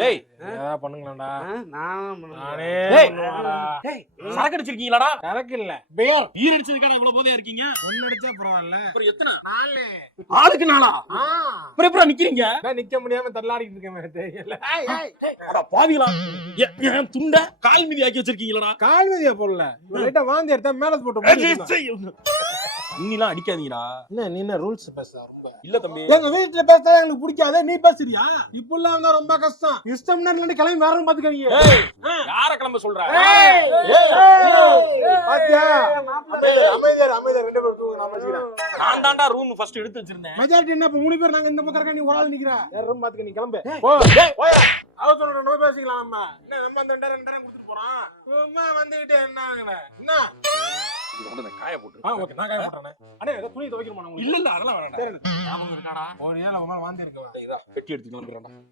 டேய் ஏதாவது பண்ணுங்களேன்டா. நானே டேய். பண்ணுவாடா. சரக்கு அடிச்சிருக்கீங்களாடா? கணக்கு இல்ல பியர் பீர் அடிச்சதுக்கான இவ்வளவு போதையா இருக்கீங்க? ஒன்னு அடிச்சா பரவாயில்ல. அப்புறம் எத்தனை 4 ஆளுக்கு நாளா? அப்புறம் எப்பறம் நிக்கிறீங்க? நான் நிக்க முடியாம தள்ளாடிட்டு இருக்கேன் தெரியல. அட பாவிகளா, என் துண்ட கால் மீதி ஆக்கி வச்சிருக்கீங்களா? கால் வதியா போடல, லைட்டா வாந்தி எடுத்தா மேல போட்டு. இன்னிலாம் அடிக்காதீங்கடா. என்ன நீ என்ன ரூல்ஸ் பேச ரொம்ப இல்ல தம்பி, எங்க வீட்டுல பேசுறா எங்களுக்கு பிடிக்காத, நீ பேசுறியா? இப்பெல்லாம் வந்தா ரொம்ப கஷ்டம். இஷ்டம்னா இல்ல கிளம்பி வேற பாத்துக்கீங்க. யார கிளம்ப சொல்ற? பாத்தியா? அமைதியார் ரெண்டு பேரும் தூங்க, நான் பேசிக்கிறேன். நான் தான்டா ரூம் ஃபர்ஸ்ட் எடுத்து வச்சிருந்தேன். மெஜாரிட்டி என்ன இப்ப 3 பேர் நாங்க இந்த பக்கம் இருக்க, நீ ஒரு ஆள் நிக்கிற. வேற ரூம் பாத்துக்க, நீ கிளம்பு. போ போயா. அவசர நம்ம பேசிக்கலாம். நம்ம என்ன நம்ம அந்த 2 கொடுத்துட்டு போறோம். சும்மா வந்துகிட்டு என்ன காய போட்டு. ஓகே, நான் காய போட்டறேன். அண்ணே ஏதோ துணி துவைக்கணுமா? இல்ல அதெல்லாம் வேணாம். சரி, ஞாபகம் இருக்காடா? ஒரு ஏல உமால வாந்தி இருக்கு. பெட்டி எடுத்துட்டு வந்துறேன்.